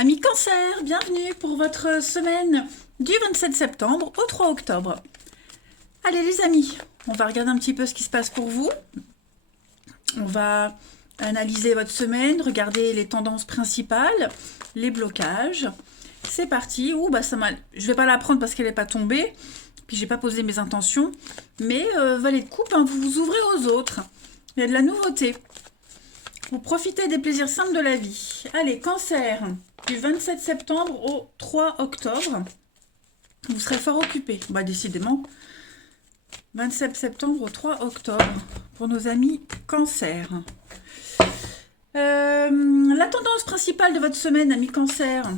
Amis Cancer, bienvenue pour votre semaine du 27 septembre au 3 octobre. Allez les amis, on va regarder un petit peu ce qui se passe pour vous. On va analyser votre semaine, regarder les tendances principales, les blocages. C'est parti. Ouh, bah ça m'a... Je vais pas la prendre parce qu'elle n'est pas tombée, puis j'ai pas posé mes intentions. Mais valet de coupe, hein, vous vous ouvrez aux autres. Il y a de la nouveauté. Vous profitez des plaisirs simples de la vie. Allez, Cancer, du 27 septembre au 3 octobre. Vous serez fort occupé. Bah, décidément. 27 septembre au 3 octobre pour nos amis Cancer. La tendance principale de votre semaine, amis Cancer,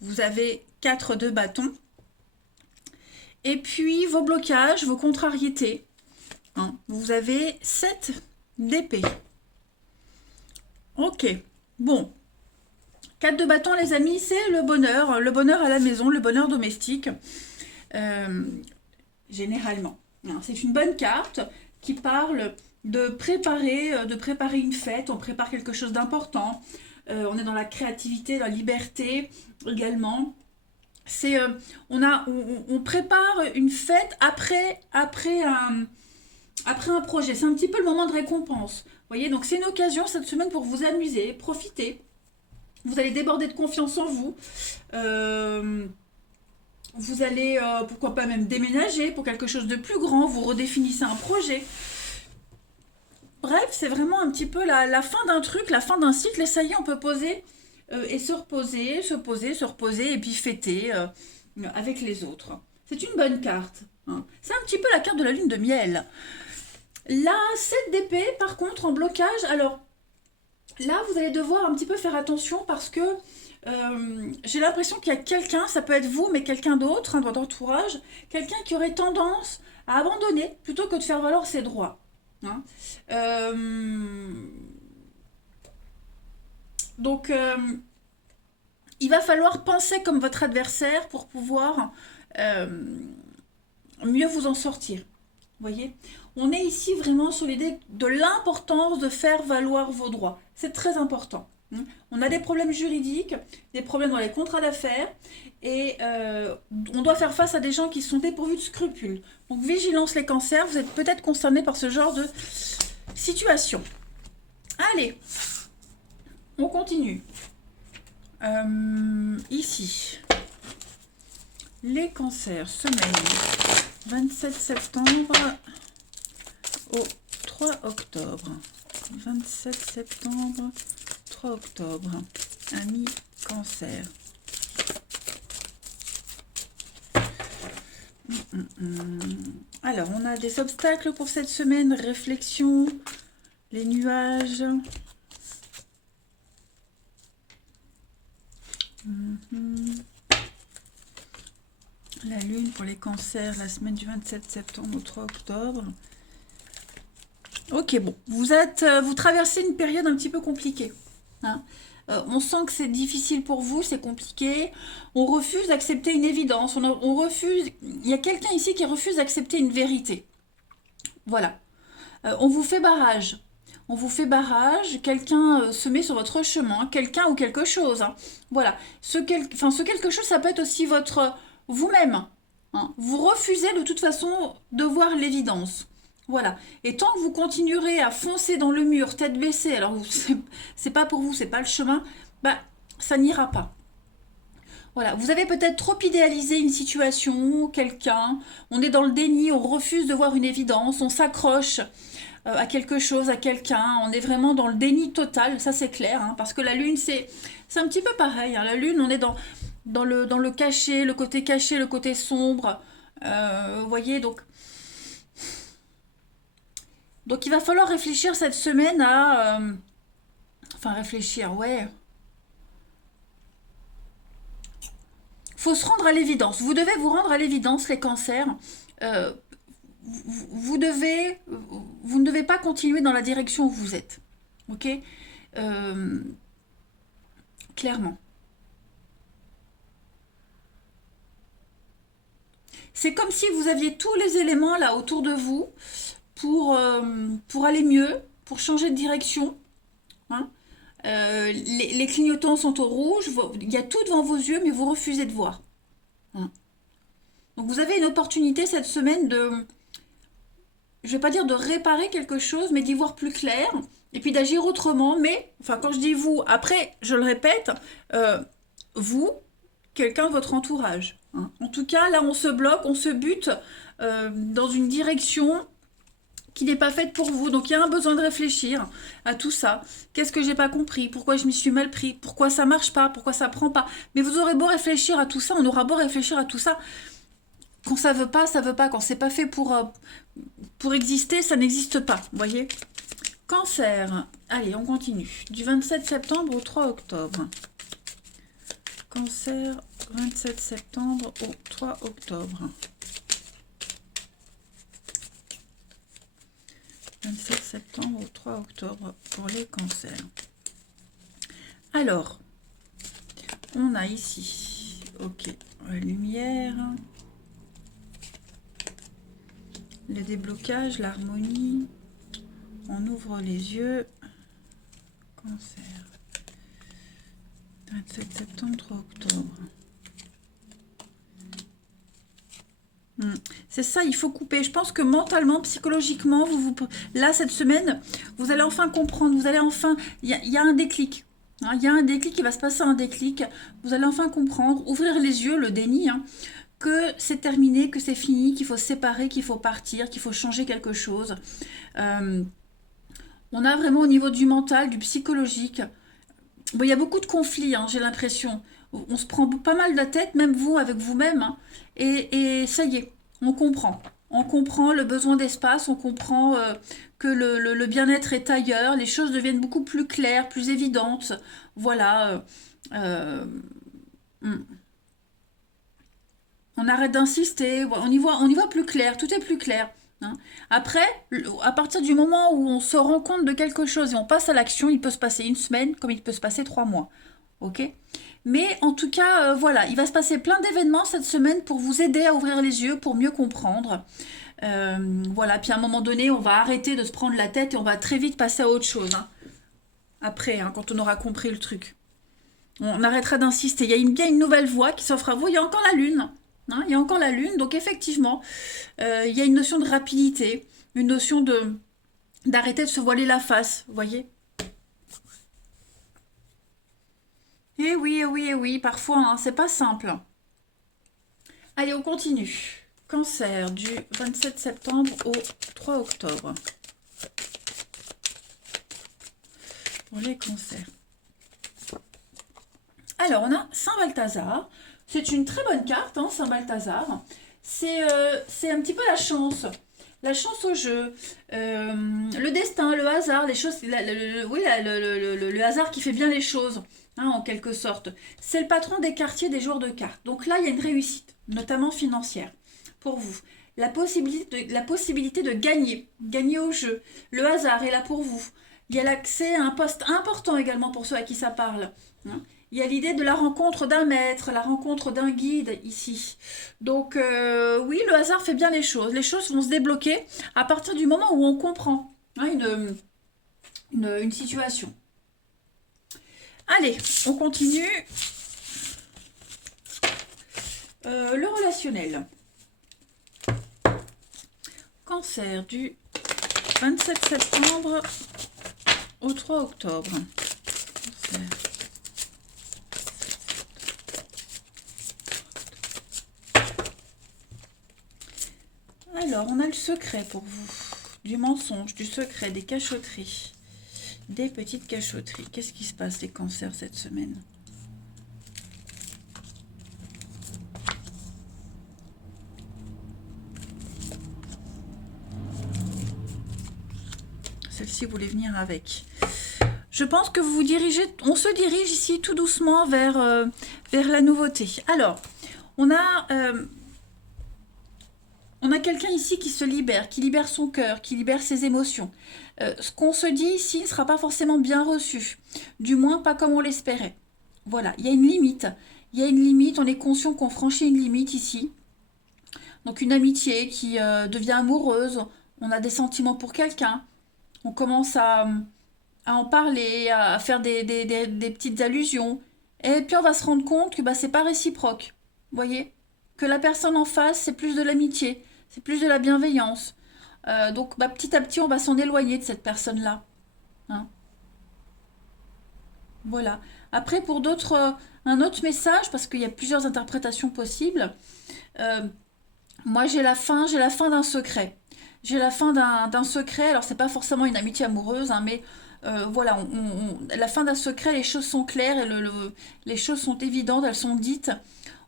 vous avez 4 de bâton. Et puis, vos blocages, vos contrariétés. Hein, vous avez 7 d'épée. Ok, bon. 4 de bâton, les amis, c'est le bonheur à la maison, le bonheur domestique, généralement. C'est une bonne carte qui parle de préparer une fête, on prépare quelque chose d'important, on est dans la créativité, la liberté également. C'est, on prépare une fête après un projet, c'est un petit peu le moment de récompense. Vous voyez, donc c'est une occasion cette semaine pour vous amuser, profiter. Vous allez déborder de confiance en vous. Vous allez, pourquoi pas même déménager pour quelque chose de plus grand. Vous redéfinissez un projet. Bref, c'est vraiment un petit peu la fin d'un truc, la fin d'un cycle. Et ça y est, on peut poser et se reposer, se reposer et puis fêter avec les autres. C'est une bonne carte. Hein. C'est un petit peu la carte de la lune de miel. La 7 d'épée, par contre, en blocage, alors là, vous allez devoir un petit peu faire attention parce que j'ai l'impression qu'il y a quelqu'un, ça peut être vous, mais quelqu'un d'autre, dans votre entourage, quelqu'un qui aurait tendance à abandonner plutôt que de faire valoir ses droits. Hein. Donc, il va falloir penser comme votre adversaire pour pouvoir mieux vous en sortir. Vous voyez, on est ici vraiment sur l'idée de l'importance de faire valoir vos droits. C'est très important. On a des problèmes juridiques, des problèmes dans les contrats d'affaires et on doit faire face à des gens qui sont dépourvus de scrupules. Donc vigilance les cancers, vous êtes peut-être concernés par ce genre de situation. Allez, on continue. Ici, les cancers, semaine 27 septembre au 3 octobre. 27 septembre, 3 octobre. Amis Cancer. Alors, on a des obstacles pour cette semaine. Réflexion, les nuages. La lune pour les cancers, la semaine du 27 septembre au 3 octobre. Ok, bon, vous traversez une période un petit peu compliquée. Hein. On sent que c'est difficile pour vous, c'est compliqué. On refuse d'accepter une évidence. On refuse. Il y a quelqu'un ici qui refuse d'accepter une vérité. Voilà. On vous fait barrage. On vous fait barrage. Quelqu'un se met sur votre chemin. Quelqu'un ou quelque chose. Hein. Voilà. Ce quelque chose, ça peut être aussi votre vous-même. Hein. Vous refusez de toute façon de voir l'évidence. Voilà. Et tant que vous continuerez à foncer dans le mur, tête baissée, alors c'est pas pour vous, c'est pas le chemin, bah ça n'ira pas. Voilà. Vous avez peut-être trop idéalisé une situation, quelqu'un, on est dans le déni, on refuse de voir une évidence, on s'accroche à quelque chose, à quelqu'un, on est vraiment dans le déni total, ça c'est clair, hein, parce que la lune c'est un petit peu pareil, hein, la lune on est dans le caché, le côté sombre, vous voyez, donc il va falloir réfléchir cette semaine à... enfin réfléchir, ouais. Faut se rendre à l'évidence. Vous devez vous rendre à l'évidence, les cancers. Euh, vous ne devez pas continuer dans la direction où vous êtes. Ok. Euh, Clairement. C'est comme si vous aviez tous les éléments là autour de vous pour aller mieux, pour changer de direction. Hein. Les clignotants sont au rouge, il y a tout devant vos yeux, mais vous refusez de voir. Hein. Donc vous avez une opportunité cette semaine de, je vais pas dire de réparer quelque chose, mais d'y voir plus clair, et puis d'agir autrement. Mais, enfin, quand je dis vous, après, je le répète, euh, vous, quelqu'un de votre entourage. Hein. En tout cas, là, on se bloque, on se bute dans une direction qui n'est pas faite pour vous. Donc, il y a un besoin de réfléchir à tout ça. Qu'est-ce que j'ai pas compris? Pourquoi je m'y suis mal pris? Pourquoi ça marche pas? Pourquoi ça prend pas? Mais vous aurez beau réfléchir à tout ça, on aura beau réfléchir à tout ça. Quand ça veut pas, ça veut pas. Quand c'est pas fait pour exister, ça n'existe pas. Vous voyez? Cancer. Allez, on continue. Du 27 septembre au 3 octobre. Cancer, 27 septembre au 3 octobre. 27 septembre au 3 octobre pour les cancers. Alors, on a ici, ok, la lumière, le déblocage, l'harmonie, on ouvre les yeux, cancer, 27 septembre, 3 octobre. C'est ça, il faut couper. Je pense que mentalement, psychologiquement, là, cette semaine, vous allez enfin comprendre, vous allez enfin... Il y a un déclic. Hein, il y a un déclic, il va se passer un déclic. Vous allez enfin comprendre, ouvrir les yeux, le déni, hein, que c'est terminé, que c'est fini, qu'il faut se séparer, qu'il faut partir, qu'il faut changer quelque chose. On a vraiment au niveau du mental, du psychologique... Bon, il y a beaucoup de conflits, hein, j'ai l'impression. On se prend pas mal la tête, même vous, avec vous-même. Hein, et ça y est, on comprend. On comprend le besoin d'espace, on comprend que le bien-être est ailleurs, les choses deviennent beaucoup plus claires, plus évidentes. Voilà. Hmm. On arrête d'insister, on y voit plus clair, tout est plus clair. Hein. Après, à partir du moment où on se rend compte de quelque chose et on passe à l'action, il peut se passer une semaine comme il peut se passer 3 mois. Ok? Mais en tout cas, voilà, il va se passer plein d'événements cette semaine pour vous aider à ouvrir les yeux, pour mieux comprendre. Voilà, puis à un moment donné, on va arrêter de se prendre la tête et on va très vite passer à autre chose. Hein. Après, hein, quand on aura compris le truc. On arrêtera d'insister. Il y a bien une nouvelle voie qui s'offre à vous. Il y a encore la lune. Hein, il y a encore la lune. Donc effectivement, il y a une notion de rapidité, une notion d'arrêter de se voiler la face. Vous voyez? Eh oui, eh oui, eh oui. Parfois, hein, c'est pas simple. Allez, on continue. Cancer du 27 septembre au 3 octobre. Pour les cancers. Alors, on a Saint-Balthazar. C'est une très bonne carte, hein, Saint-Balthazar. C'est un petit peu la chance au jeu, le destin, le hasard, les choses, oui, le hasard qui fait bien les choses, hein, en quelque sorte. C'est le patron des quartiers des joueurs de cartes. Donc là, il y a une réussite, notamment financière, pour vous. La possibilité de gagner au jeu. Le hasard est là pour vous. Il y a l'accès à un poste important également pour ceux à qui ça parle. Hein. Il y a l'idée de la rencontre d'un maître, la rencontre d'un guide ici. Donc oui, le hasard fait bien les choses. Les choses vont se débloquer à partir du moment où on comprend, hein, une situation. Allez, on continue. Le relationnel. Cancer du 27 septembre au 3 octobre. Cancer. Alors, on a le secret pour vous. Du mensonge, du secret, des cachotteries. Des petites cachotteries. Qu'est-ce qui se passe, les cancers, cette semaine? Celle-ci voulait venir avec. Je pense que vous vous dirigez, on se dirige ici tout doucement vers la nouveauté. Alors, on a quelqu'un ici qui se libère, qui libère son cœur, qui libère ses émotions. Ce qu'on se dit ici ne sera pas forcément bien reçu, du moins pas comme on l'espérait. Voilà, il y a une limite. Il y a une limite, on est conscient qu'on franchit une limite ici. Donc une amitié qui devient amoureuse, on a des sentiments pour quelqu'un, on commence à en parler, à faire des petites allusions. Et puis on va se rendre compte que bah, c'est pas réciproque. Vous voyez? Que la personne en face, c'est plus de l'amitié, c'est plus de la bienveillance. Donc bah, petit à petit, on va s'en éloigner de cette personne-là. Hein. Voilà. Après, pour d'autres, un autre message, parce qu'il y a plusieurs interprétations possibles. euh, Moi, j'ai la fin d'un secret. J'ai la fin d'un secret. Alors, c'est pas forcément une amitié amoureuse, hein, mais voilà, la fin d'un secret, les choses sont claires et les choses sont évidentes, elles sont dites.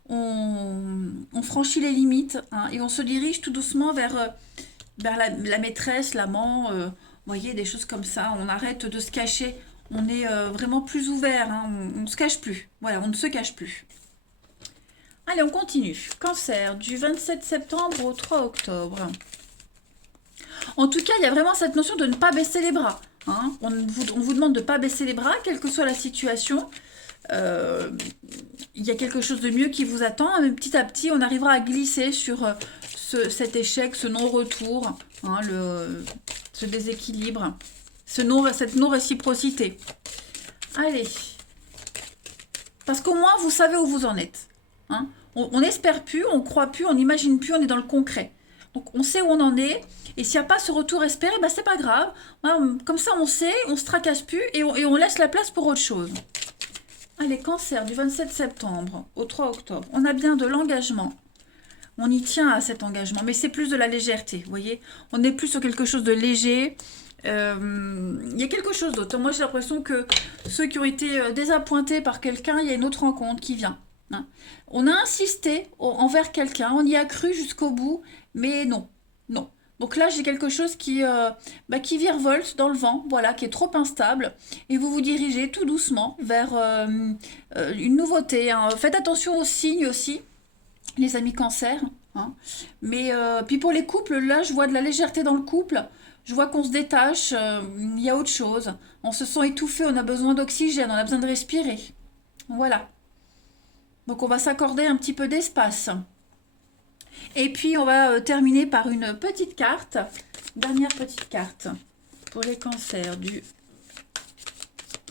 On franchit les limites, hein, et on se dirige tout doucement vers la maîtresse, l'amant, vous voyez, des choses comme ça. On arrête de se cacher. On est vraiment plus ouvert, hein, on ne se cache plus. Voilà, on ne se cache plus. Allez, on continue. Cancer, du 27 septembre au 3 octobre. En tout cas, il y a vraiment cette notion de ne pas baisser les bras. Hein. On vous demande de ne pas baisser les bras, quelle que soit la situation. Euh, il y a quelque chose de mieux qui vous attend. Mais petit à petit, on arrivera à glisser sur cet échec, ce non-retour, hein, ce déséquilibre, cette non-réciprocité. Allez, parce qu'au moins, vous savez où vous en êtes. Hein. On n'espère plus, on croit plus, on n'imagine plus, on est dans le concret. Donc on sait où on en est. Et s'il n'y a pas ce retour espéré, bah, c'est pas grave. Hein, comme ça, on sait, on se tracasse plus et on laisse la place pour autre chose. Allez, cancer du 27 septembre au 3 octobre. On a bien de l'engagement. On y tient à cet engagement, mais c'est plus de la légèreté, vous voyez. On est plus sur quelque chose de léger. Il y a quelque chose d'autre. Moi, j'ai l'impression que ceux qui ont été désappointés par quelqu'un, il y a une autre rencontre qui vient. Hein. On a insisté envers quelqu'un, on y a cru jusqu'au bout, mais non, non. Donc là, j'ai quelque chose qui virevolte dans le vent, voilà, qui est trop instable, et vous vous dirigez tout doucement vers une nouveauté. Hein. Faites attention aux signes aussi, les amis cancer. Hein. Mais puis pour les couples, là, je vois de la légèreté dans le couple. Je vois qu'on se détache, il y a autre chose. On se sent étouffé, on a besoin d'oxygène, on a besoin de respirer. Voilà. Donc on va s'accorder un petit peu d'espace. Et puis on va terminer par une petite carte, dernière petite carte pour les cancers du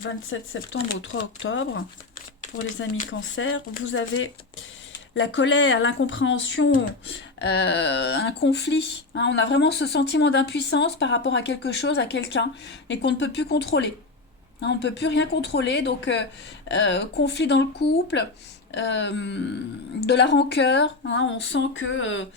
27 septembre au 3 octobre. Pour les amis cancers, vous avez la colère, l'incompréhension, un conflit. Hein. On a vraiment ce sentiment d'impuissance par rapport à quelque chose, à quelqu'un, et qu'on ne peut plus contrôler. Hein, on ne peut plus rien contrôler, donc conflit dans le couple, de la rancœur. Hein, on sent que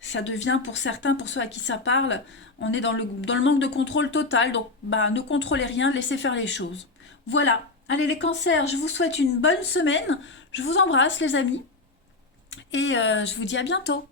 ça devient pour certains, pour ceux à qui ça parle, on est dans le manque de contrôle total. Donc bah, ne contrôlez rien, laissez faire les choses. Voilà. Allez les cancers, je vous souhaite une bonne semaine. Je vous embrasse les amis. Et je vous dis à bientôt.